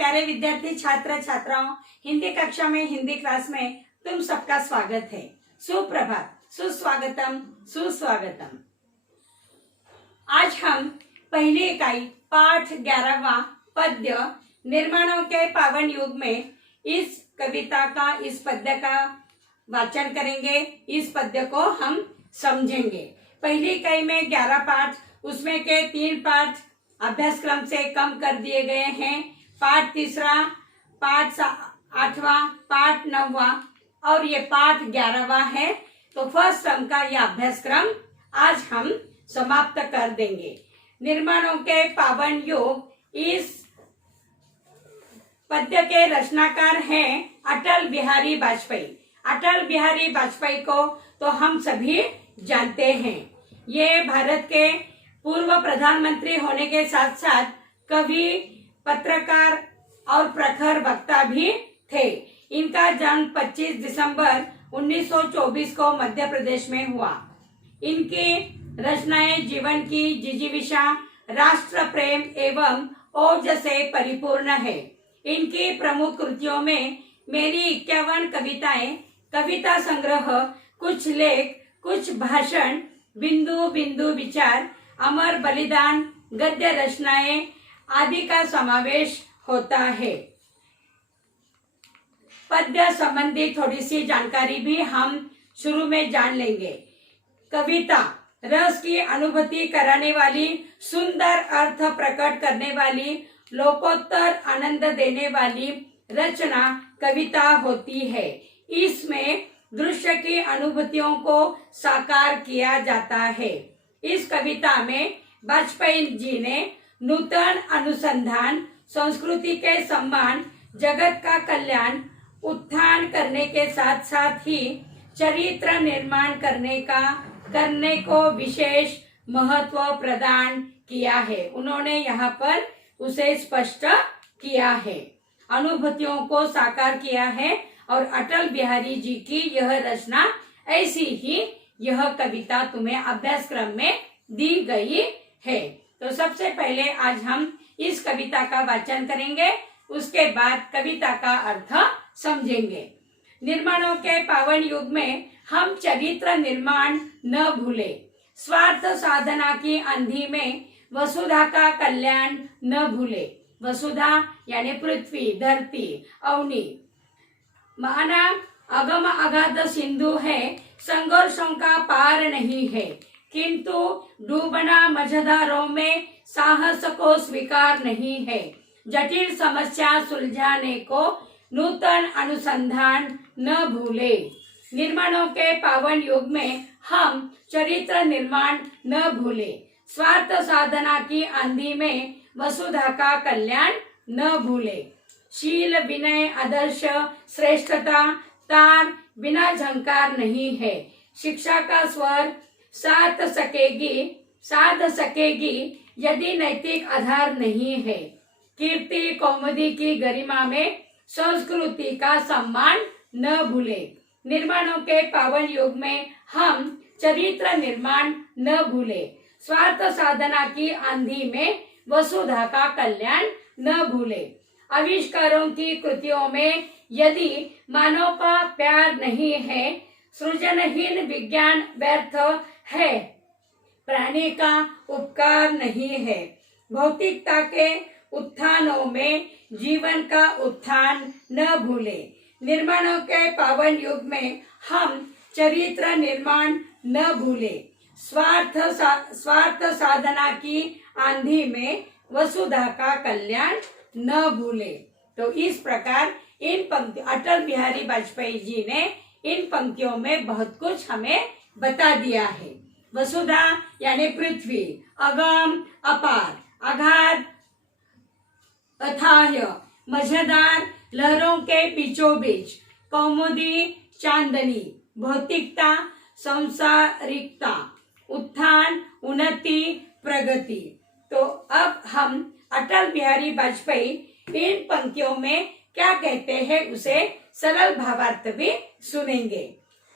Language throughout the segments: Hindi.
प्यारे विद्यार्थी छात्र छात्राओं, हिंदी कक्षा में हिंदी क्लास में तुम सबका स्वागत है। सुप्रभात, सुस्वागतम, सुस्वागतम। आज हम पहली इकाई पाठ 11वां पद्य निर्माणों के पावन युग में इस कविता का, इस पद्य का वाचन करेंगे। इस पद्य को हम समझेंगे। पहली इकाई में 11 पाठ, उसमें के 3 पाठ अभ्यासक्रम से कम कर दिए गए हैं। पाठ तीसरा, पाठ 8वां, पाठ 9वां और ये पाठ 11वां है। तो फर्स्ट टर्म का यह अभ्यासक्रम आज हम समाप्त कर देंगे। निर्माणों के पावन युग, इस पद्य के रचनाकार हैं अटल बिहारी वाजपेयी। अटल बिहारी वाजपेयी को तो हम सभी जानते हैं। ये भारत के पूर्व प्रधानमंत्री होने के साथ साथ कवि, पत्रकार और प्रखर वक्ता भी थे। इनका जन्म 25 दिसंबर 1924 को मध्य प्रदेश में हुआ। इनकी रचनाएं जीवन की जिजीविषा, राष्ट्र प्रेम एवं ओज से परिपूर्ण है। इनकी प्रमुख कृतियों में मेरी 51 कविताएं, कविता संग्रह, कुछ लेख, कुछ भाषण, बिंदु बिंदु विचार, अमर बलिदान, गद्य रचनाएं आदि का समावेश होता है। पद्य संबंधी थोड़ी सी जानकारी भी हम शुरू में जान लेंगे। कविता रस की अनुभूति कराने वाली, सुंदर अर्थ प्रकट करने वाली, लोकोत्तर आनंद देने वाली रचना कविता होती है। इसमें दृश्य की अनुभूतियों को साकार किया जाता है। इस कविता में वाजपेयी जी ने नूतन अनुसंधान, संस्कृति के सम्मान, जगत का कल्याण, उत्थान करने के साथ साथ ही चरित्र निर्माण करने को विशेष महत्व प्रदान किया है। उन्होंने यहाँ पर उसे स्पष्ट किया है, अनुभूतियों को साकार किया है। और अटल बिहारी जी की यह रचना ऐसी ही यह कविता तुम्हें अभ्यासक्रम में दी गई है। तो सबसे पहले आज हम इस कविता का वाचन करेंगे, उसके बाद कविता का अर्थ समझेंगे। निर्माणों के पावन युग में हम चरित्र निर्माण न भूले, स्वार्थ साधना की अंधी में वसुधा का कल्याण न भूले। वसुधा यानी पृथ्वी, धरती, अवनी, माना अगम अगाध सिंधु है, संघर्षों का पार नहीं है, किंतु डूबना मझधारों में साहस को स्वीकार नहीं है। जटिल समस्या सुलझाने को नूतन अनुसंधान न भूले। निर्माणों के पावन युग में हम चरित्र निर्माण न भूले, स्वार्थ साधना की आंधी में वसुधा का कल्याण न भूले। शील, विनय, आदर्श, श्रेष्ठता, तार बिना झंकार नहीं है। शिक्षा का स्वर साध सकेगी यदि नैतिक आधार नहीं है। कीर्ति कौमुदी की गरिमा में संस्कृति का सम्मान न भूले। निर्माणों के पावन युग में हम चरित्र निर्माण न भूले, स्वार्थ साधना की आंधी में वसुधा का कल्याण न भूले। आविष्कारों की कृतियों में यदि मानव का प्यार नहीं है, सृजनहीन विज्ञान व्यर्थ है, प्राणी का उपकार नहीं है। भौतिकता के उत्थानों में जीवन का उत्थान न भूले। निर्माणों के पावन युग में हम चरित्र निर्माण न भूले, स्वार्थ साधना की आंधी में वसुधा का कल्याण न भूले। तो इस प्रकार इन पंक्ति अटल बिहारी वाजपेयी जी ने इन पंक्तियों में बहुत कुछ हमें बता दिया है। वसुधा यानी पृथ्वी, अगम अपार, अगाध अथाह, मझधार लहरों के बीचों बीच, कौमुदी चांदनी, भौतिकता सांसारिकता, उत्थान उन्नति प्रगति। तो अब हम अटल बिहारी वाजपेयी इन पंक्तियों में क्या कहते हैं उसे सरल भावार्थ भी सुनेंगे।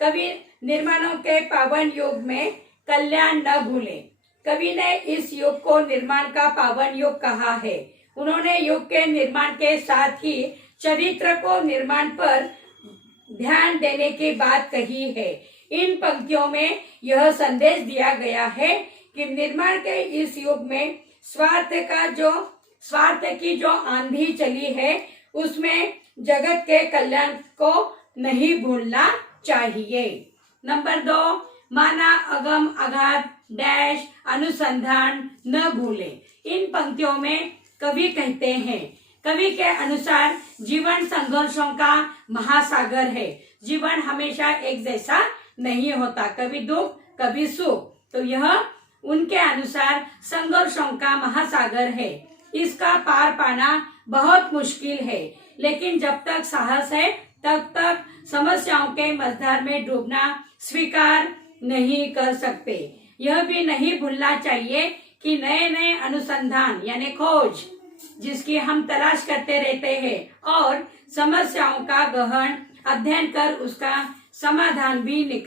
कवि निर्माणों के पावन युग में कल्याण न भूले। कवि ने इस युग को निर्माण का पावन युग कहा है। उन्होंने युग के निर्माण के साथ ही चरित्र को निर्माण पर ध्यान देने की बात कही है। इन पंक्तियों में यह संदेश दिया गया है कि निर्माण के इस युग में स्वार्थ की जो आंधी चली है उसमें जगत के कल्याण को नहीं भूलना चाहिए। नंबर 2, माना अगम अगाध डैश अनुसंधान न भूले। इन पंक्तियों में कवि कहते हैं, कवि के अनुसार जीवन संघर्षों का महासागर है। जीवन हमेशा एक जैसा नहीं होता, कभी दुख कभी सुख। तो यह उनके अनुसार संघर्षों का महासागर है। इसका पार पाना बहुत मुश्किल है, लेकिन जब तक साहस है तब तक समस्याओं के मझधार में डूबना स्वीकार नहीं कर सकते। यह भी नहीं भूलना चाहिए कि नए नए अनुसंधान यानी खोज जिसकी हम तलाश करते रहते हैं और समस्याओं का गहन अध्ययन कर उसका समाधान भी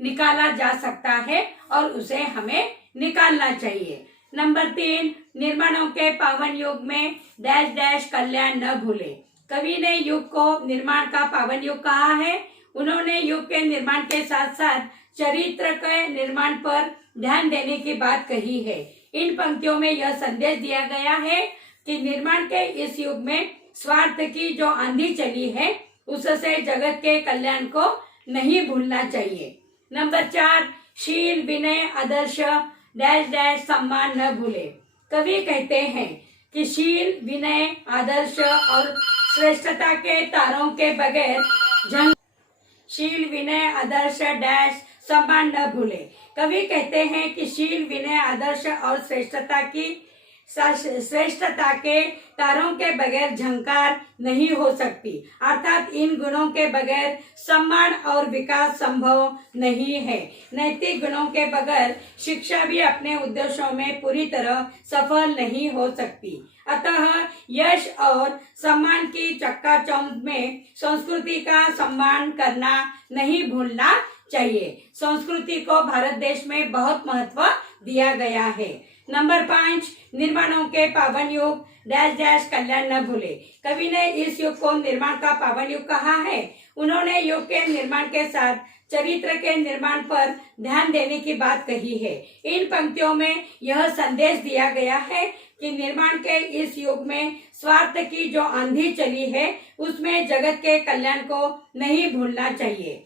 निकाला जा सकता है और उसे हमें निकालना चाहिए। नंबर 3, निर्माणों के पावन युग में डैश डैश कल्याण न भूले। कवि ने युग को निर्माण का पावन युग कहा है। उन्होंने युग के निर्माण के साथ साथ चरित्र के निर्माण पर ध्यान देने की बात कही है। इन पंक्तियों में यह संदेश दिया गया है कि निर्माण के इस युग में स्वार्थ की जो आंधी चली है उससे जगत के कल्याण को नहीं भूलना चाहिए। नंबर 4, शील विनय आदर्श डैश डैश सम्मान न भूले। कवि कहते हैं कि शील विनय आदर्श और श्रेष्ठता के तारों के बगैर शील विनय आदर्श डैश सम्मान न भूले। कवि कहते हैं कि शील विनय आदर्श और श्रेष्ठता के तारों के बगैर झंकार नहीं हो सकती, अर्थात इन गुणों के बगैर सम्मान और विकास संभव नहीं है। नैतिक गुणों के बगैर शिक्षा भी अपने उद्देश्यों में पूरी तरह सफल नहीं हो सकती। अतः यश और सम्मान की चक्काचौंध में संस्कृति का सम्मान करना नहीं भूलना चाहिए। संस्कृति को भारत देश में बहुत महत्व दिया गया है। नंबर 5, निर्माणों के पावन युग डैश डैश कल्याण न भूले। कवि ने इस युग को निर्माण का पावन युग कहा है। उन्होंने युग के निर्माण के साथ चरित्र के निर्माण पर ध्यान देने की बात कही है। इन पंक्तियों में यह संदेश दिया गया है कि निर्माण के इस युग में स्वार्थ की जो आंधी चली है उसमें जगत के कल्याण को नहीं भूलना चाहिए।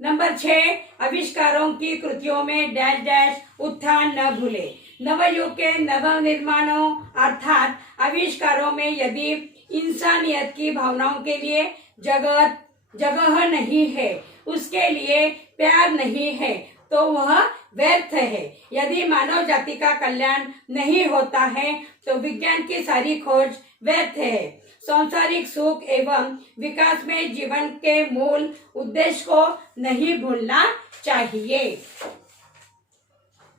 नंबर 6, आविष्कारों की कृतियों में डैश डैश उत्थान न भूले। नवयुग के नव निर्माणों अर्थात आविष्कारों में यदि इंसानियत की भावनाओं के लिए जगह नहीं है, उसके लिए प्यार नहीं है, तो वह व्यर्थ है। यदि मानव जाति का कल्याण नहीं होता है तो विज्ञान की सारी खोज व्यर्थ है। सांसारिक सुख एवं विकास में जीवन के मूल उद्देश्य को नहीं भूलना चाहिए।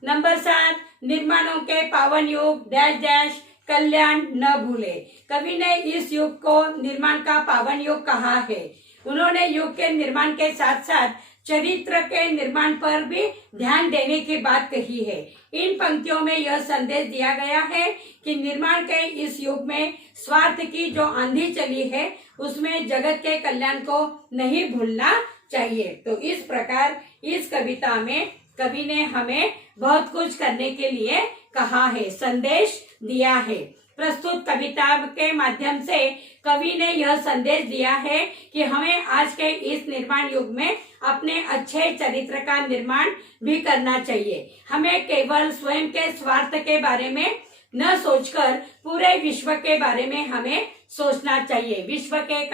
नंबर 7, निर्माणों के पावन युग डैश डैश कल्याण न भूले। कवि ने इस युग को निर्माण का पावन युग कहा है। उन्होंने युग के निर्माण के साथ साथ चरित्र के निर्माण पर भी ध्यान देने की बात कही है। इन पंक्तियों में यह संदेश दिया गया है कि निर्माण के इस युग में स्वार्थ की जो आंधी चली है उसमें जगत के कल्याण को नहीं भूलना चाहिए। तो इस प्रकार इस कविता में कवि ने हमें बहुत कुछ करने के लिए कहा है, संदेश दिया है। प्रस्तुत कविता के माध्यम से कवि ने यह संदेश दिया है कि हमें आज के इस निर्माण युग में अपने अच्छे चरित्र का निर्माण भी करना चाहिए। हमें केवल स्वयं के स्वार्थ के बारे में न सोचकर पूरे विश्व के बारे में हमें सोचना चाहिए। विश्व के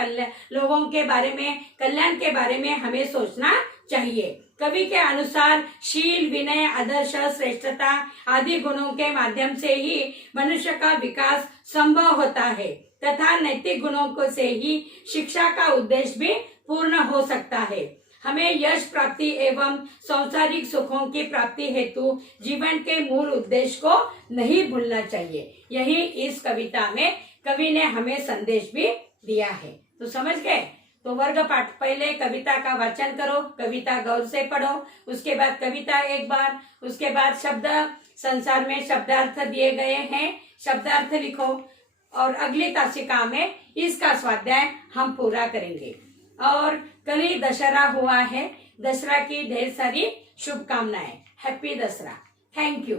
लोगों के बारे में, कल्याण के बारे में हमें सोचना चाहिए। कवि के अनुसार शील विनय आदर्श श्रेष्ठता आदि गुणों के माध्यम से ही मनुष्य का विकास संभव होता है तथा नैतिक गुणों को से ही शिक्षा का उद्देश्य भी पूर्ण हो सकता है। हमें यश प्राप्ति एवं सांसारिक सुखों की प्राप्ति हेतु जीवन के मूल उद्देश्य को नहीं भूलना चाहिए। यही इस कविता में कवि ने हमें संदेश भी दिया है। तो समझ गए? तो वर्ग पाठ, पहले कविता का वाचन करो, कविता गौर से पढ़ो, उसके बाद कविता एक बार, उसके बाद शब्द संसार में शब्दार्थ दिए गए हैं, शब्दार्थ लिखो। और अगली तासिका में इसका स्वाध्याय हम पूरा करेंगे। और कल ही दशहरा हुआ है, दशहरा की ढेर सारी शुभकामनाएं। हैप्पी दशहरा। Thank you.